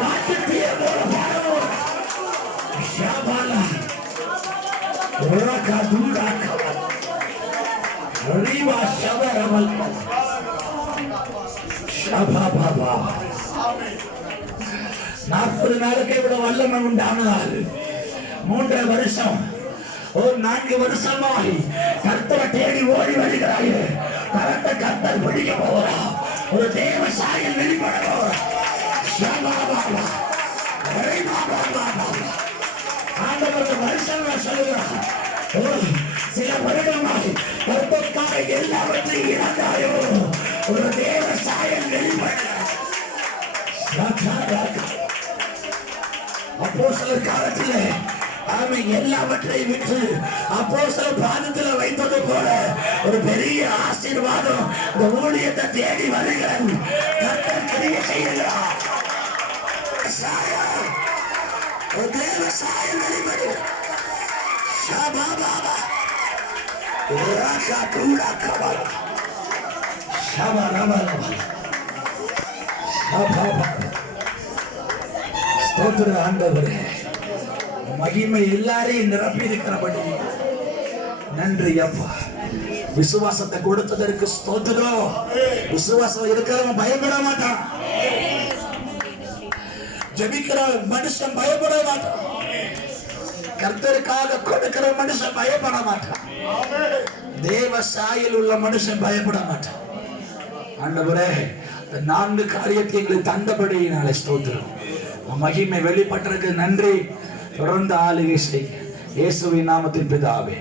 காட்டு தீய போல பாடுவோம். ஷாபாலா ரகா தூரா கவா ரீவா ஷபரமல் ஷபாபாபா 40 நாளுக்கு விட வல்லமை உண்டானால் 3 வருஷம் 4 வருஷமாய் கர்த்தரை தேடி ஓடி வருகிறாயே. கரத்தை கர்த்தர் பிடிக்க போறா. ஒரு தேவ சாயல் வெளிப்பட போறா. ஆண்டவருக்கு வருஷம் சொல்லுகிறார். சில வருடமாய் கர்த்தருக்காக எல்லாவற்றையும் இழந்தாயோ. ஒரு தேவ சாயல் வெளிப்பட. அப்போஸ்தலர் காலத்திலே அவன் எல்லாவற்றையும் விட்டு அப்போஸ்தலர் பாதத்தில் வைத்தது போல ஒரு பெரிய ஆசீர்வாதம் இந்த ஊழியத்தை தேடி வருகிறது. கர்த்தர் கிரியை செய்கிறார். ஒரு தேவ சாயல் வெளிப்படுகிறது. ஷபாபாபா ரகா தூரா கவா ஷபரபரபா ஷபாபா. ஸ்தோத்திர ஆண்டவரே, மகிமை எல்லாரையும் நிரப்பி இருக்கிறபடி நன்றி அப்பா. விசுவாசத்தை கொடுத்ததற்கு ஸ்தோத்திரம். விசுவாசம் இருக்கிறவன் பயப்பட மாட்டான். ஜெபிக்கிற மனுஷன் பயப்பட மாட்டான். கர்த்தருக்காக கொடுக்கிற மனுஷன் பயப்பட மாட்டான். தேவ சாயல் உள்ள மனுஷன் பயப்பட மாட்டான். ஆண்டவரே, 4 காரியத்தை எங்களுக்கு தந்தபடியினாலே ஸ்தோத்திரம். மகிமை வெளிப்பட்டிருக்கு. நன்றி. தொடர்ந்து ஆளுகை செய்ய இயேசுவின் நாமத்தில் பிதாவே.